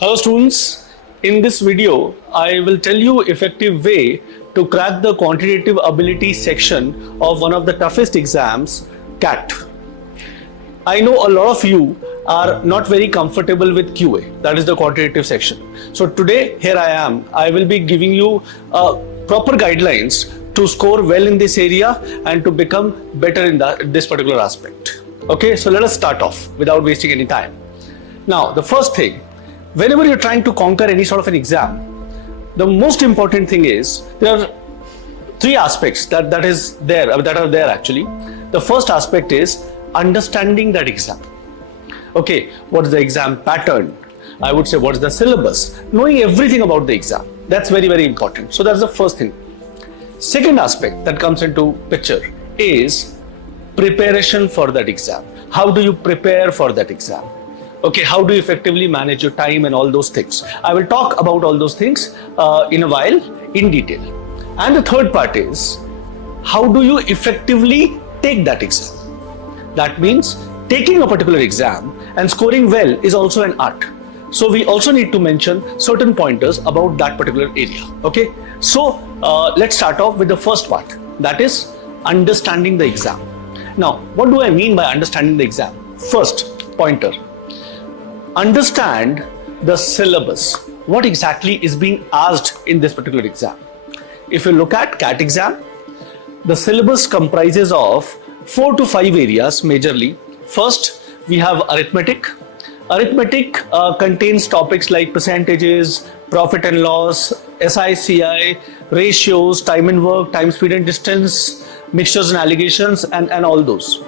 Hello students, in this video I will tell you effective way to crack the quantitative ability section of one of the toughest exams, CAT. I know a lot of you are not very comfortable with QA, that is the quantitative section. So today here I will be giving you proper guidelines to score well in this area and to become better in this particular aspect. Okay, so let us start off without wasting any time. Now the first thing, whenever you're trying to conquer any sort of an exam, the most important thing is there are three aspects that are there actually. The first aspect is understanding that exam. Okay, what is the exam pattern? I would say what is the syllabus? Knowing everything about the exam. That's very, very important. So that's the first thing. Second aspect that comes into picture is preparation for that exam. How do you prepare for that exam? Okay, how do you effectively manage your time and all those things? I will talk about all those things in a while in detail. And the third part is how do you effectively take that exam? That means taking a particular exam and scoring well is also an art. So we also need to mention certain pointers about that particular area. Okay, so let's start off with the first part, that is understanding the exam. Now, what do I mean by understanding the exam? First pointer, understand the syllabus. What exactly is being asked in this particular exam? If you look at CAT exam, the syllabus comprises of 4 to 5 areas majorly. First, we have arithmetic. Arithmetic contains topics like percentages, profit and loss, SICI, ratios, time and work, time, speed and distance, mixtures and allegations, and all those.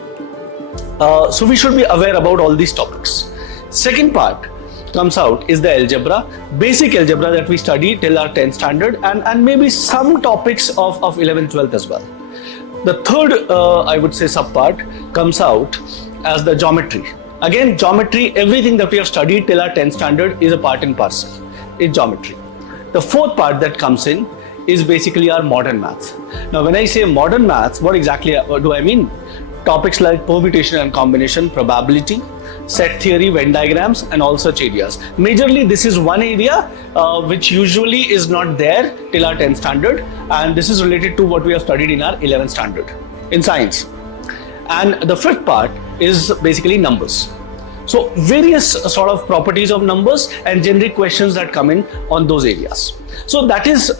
So we should be aware about all these topics. Second part comes out is the algebra, basic algebra that we study till our 10th standard, and maybe some topics of 11th, 12th as well. The third, I would say, subpart comes out as the geometry. Again, geometry, everything that we have studied till our 10th standard is a part and parcel. It's geometry. The fourth part that comes in is basically our modern maths. Now, when I say modern maths, what exactly do I mean? Topics like permutation and combination, probability, set theory, Venn diagrams, and all such areas. Majorly, this is one area which usually is not there till our 10th standard, and this is related to what we have studied in our 11th standard in science. And the fifth part is basically numbers. So various sort of properties of numbers and generic questions that come in on those areas. So that is,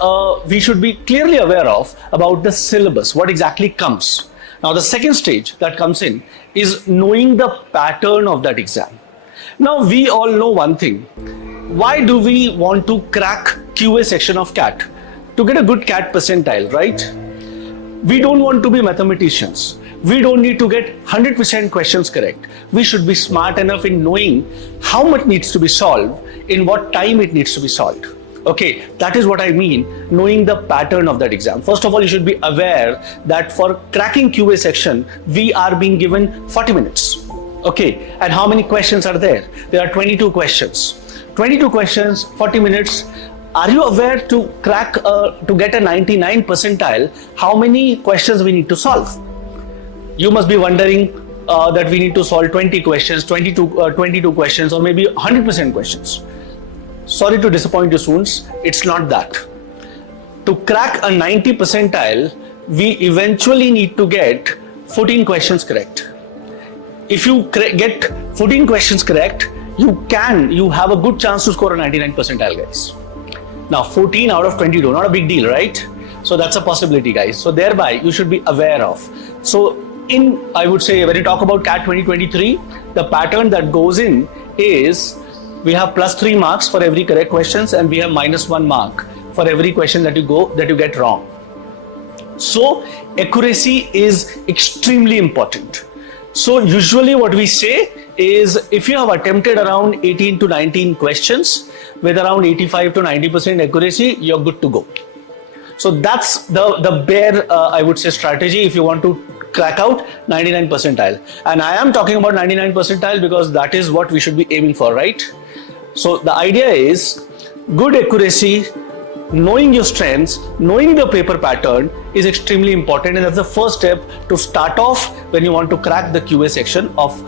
we should be clearly aware of about the syllabus, what exactly comes. Now the second stage that comes in is knowing the pattern of that exam. Now we all know one thing. Why do we want to crack QA section of CAT? To get a good CAT percentile, right? We don't want to be mathematicians. We don't need to get 100% questions correct. We should be smart enough in knowing how much needs to be solved, in what time it needs to be solved. Okay, that is what I mean, knowing the pattern of that exam. First of all, you should be aware that for cracking QA section, we are being given 40 minutes. Okay, and how many questions are there? There are 22 questions. 22 questions, 40 minutes. Are you aware to crack, to get a 99 percentile, how many questions we need to solve? You must be wondering that we need to solve 20 questions, 22 questions, or maybe 100% questions. Sorry to disappoint you students, it's not that. To crack a 90 percentile, we eventually need to get 14 questions correct. If you get 14 questions correct, you have a good chance to score a 99 percentile, guys. Now 14 out of 22, not a big deal, right? So that's a possibility, guys. So thereby you should be aware of. So I would say when you talk about CAT 2023, the pattern that goes in is we have +3 marks for every correct questions, and we have -1 mark for every question that you get wrong. So accuracy is extremely important. So usually what we say is if you have attempted around 18 to 19 questions with around 85 to 90% accuracy, you're good to go. So that's the bare, I would say, strategy if you want to crack out 99 percentile. And I am talking about 99 percentile because that is what we should be aiming for, right? So the idea is good accuracy, knowing your strengths, knowing the paper pattern is extremely important, and that's the first step to start off when you want to crack the QA section of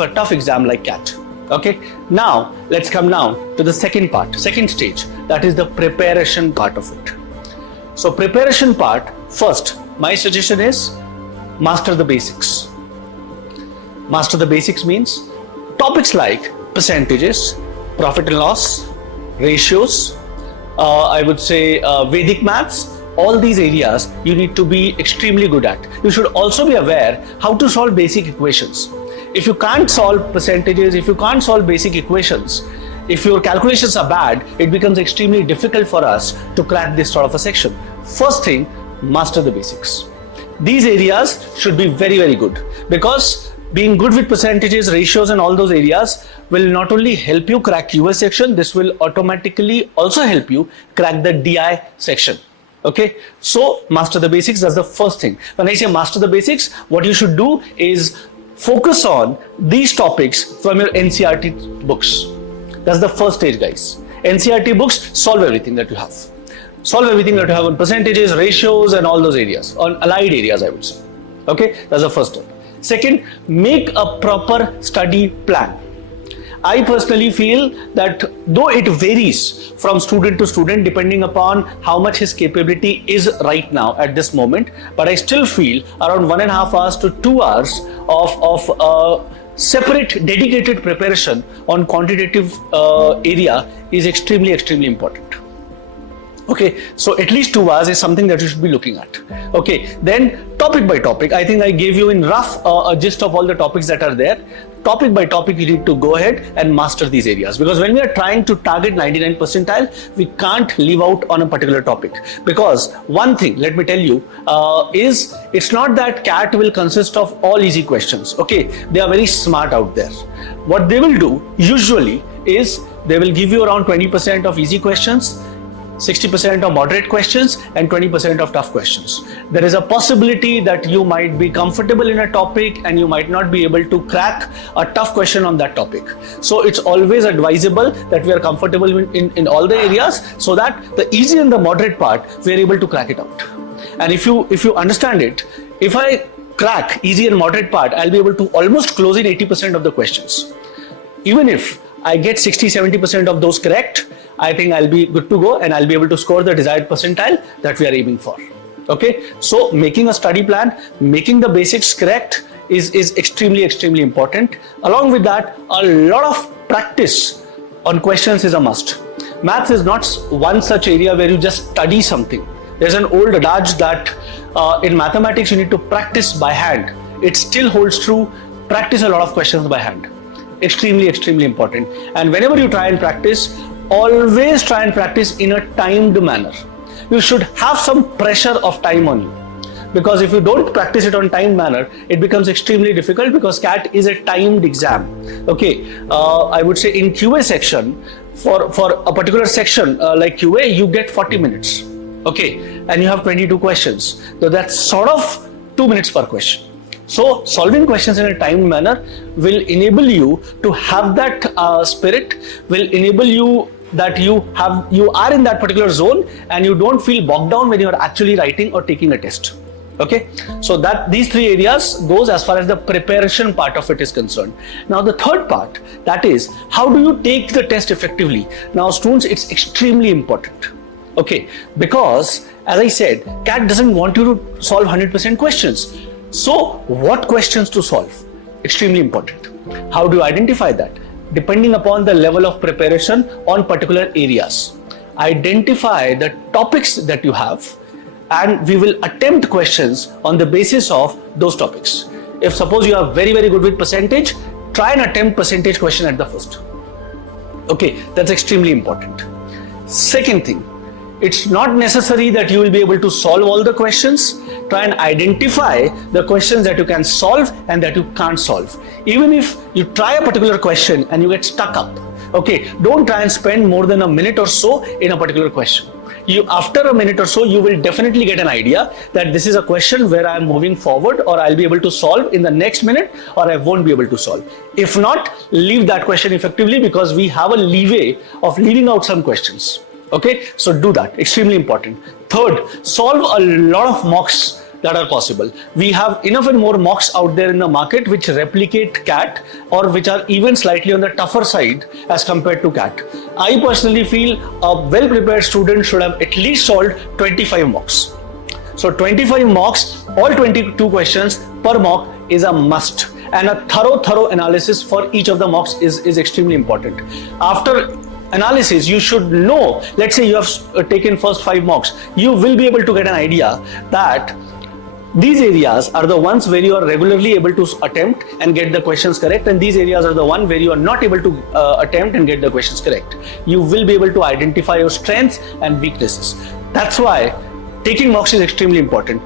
a tough exam like CAT. Okay, now let's come now to the second part, second stage, that is the preparation part of it. So preparation part, first, my suggestion is master the basics. Master the basics means topics like percentages, profit and loss, ratios, I would say Vedic maths, all these areas you need to be extremely good at. You should also be aware how to solve basic equations. If you can't solve percentages, if you can't solve basic equations, if your calculations are bad, it becomes extremely difficult for us to crack this sort of a section. First thing, master the basics. These areas should be very, very good, because being good with percentages, ratios and all those areas will not only help you crack US section, this will automatically also help you crack the DI section. Okay, so master the basics, that's the first thing. When I say master the basics, what you should do is focus on these topics from your NCERT books. That's the first stage, guys. NCERT books, solve everything that you have. Solve everything that you have on percentages, ratios and all those areas, on allied areas, I would say. Okay, that's the first step. Second, make a proper study plan. I personally feel that though it varies from student to student depending upon how much his capability is right now at this moment, but I still feel around 1.5 hours to 2 hours of separate dedicated preparation on quantitative area is extremely important. Okay, so at least 2 hours is something that you should be looking at. Okay, then topic by topic, I think I gave you in rough a gist of all the topics that are there. Topic by topic, you need to go ahead and master these areas, because when we are trying to target 99 percentile, we can't leave out on a particular topic. Because one thing, let me tell you, is it's not that CAT will consist of all easy questions. Okay, they are very smart out there. What they will do usually is they will give you around 20% of easy questions, 60% of moderate questions and 20% of tough questions. There is a possibility that you might be comfortable in a topic and you might not be able to crack a tough question on that topic. So it's always advisable that we are comfortable in all the areas, so that the easy and the moderate part, we are able to crack it out. And if you understand it, if I crack easy and moderate part, I'll be able to almost close in 80% of the questions. Even if I get 60-70% of those correct, I think I'll be good to go and I'll be able to score the desired percentile that we are aiming for. Okay, so making a study plan, making the basics correct is extremely important. Along with that, a lot of practice on questions is a must. Maths is not one such area where you just study something. There's an old adage that in mathematics you need to practice by hand. It still holds true. Practice a lot of questions by hand. Extremely important. And whenever you try and practice, always try and practice in a timed manner. You should have some pressure of time on you, because if you don't practice it on timed manner, it becomes extremely difficult, because CAT is a timed exam. Okay, I would say in QA section, for a particular section like QA, you get 40 minutes. Okay, and you have 22 questions. So that's sort of 2 minutes per question. So solving questions in a timed manner will enable you to have that spirit, will enable you that you are in that particular zone and you don't feel bogged down when you are actually writing or taking a test. Okay, so that these three areas goes as far as the preparation part of it is concerned. Now the third part, that is, how do you take the test effectively? Now students, it's extremely important. Okay, because as I said, CAT doesn't want you to solve 100% questions. So what questions to solve? Extremely important. How do you identify that? Depending upon the level of preparation on particular areas. Identify the topics that you have, and we will attempt questions on the basis of those topics. If suppose you are very good with percentage, try and attempt percentage question at the first. Okay, that's extremely important. Second thing, it's not necessary that you will be able to solve all the questions. Try and identify the questions that you can solve and that you can't solve. Even if you try a particular question and you get stuck up, okay, don't try and spend more than a minute or so in a particular question. After a minute or so, you will definitely get an idea that this is a question where I am moving forward, or I'll be able to solve in the next minute, or I won't be able to solve. If not, leave that question effectively, because we have a leeway of leaving out some questions. Okay, so do that. Extremely important. Third, solve a lot of mocks that are possible. We have enough and more mocks out there in the market which replicate CAT or which are even slightly on the tougher side as compared to CAT. I personally feel a well-prepared student should have at least solved 25 mocks. So 25 mocks, all 22 questions per mock is a must, and a thorough analysis for each of the mocks is extremely important. After analysis, you should know, let's say you have taken first 5 mocks, you will be able to get an idea that these areas are the ones where you are regularly able to attempt and get the questions correct, and these areas are the one where you are not able to attempt and get the questions correct. You will be able to identify your strengths and weaknesses. That's why taking mocks is extremely important.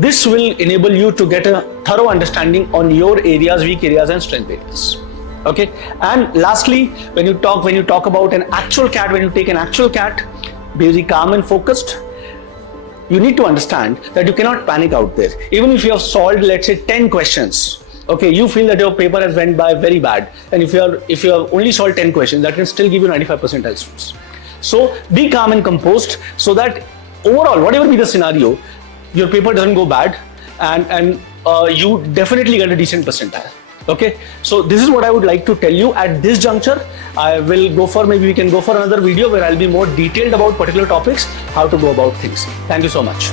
This will enable you to get a thorough understanding on your areas, weak areas and strength areas. Okay. And lastly, when you talk about an actual CAT, when you take an actual CAT, be very calm and focused. You need to understand that you cannot panic out there. Even if you have solved, let's say 10 questions, okay, you feel that your paper has went by very bad, and if you have only solved 10 questions, that can still give you 95 percentile scores. So be calm and composed so that overall, whatever be the scenario, your paper doesn't go bad, and you definitely get a decent percentile. Okay, so this is what I would like to tell you at this juncture. Maybe we can go for another video where I'll be more detailed about particular topics, how to go about things. Thank you so much.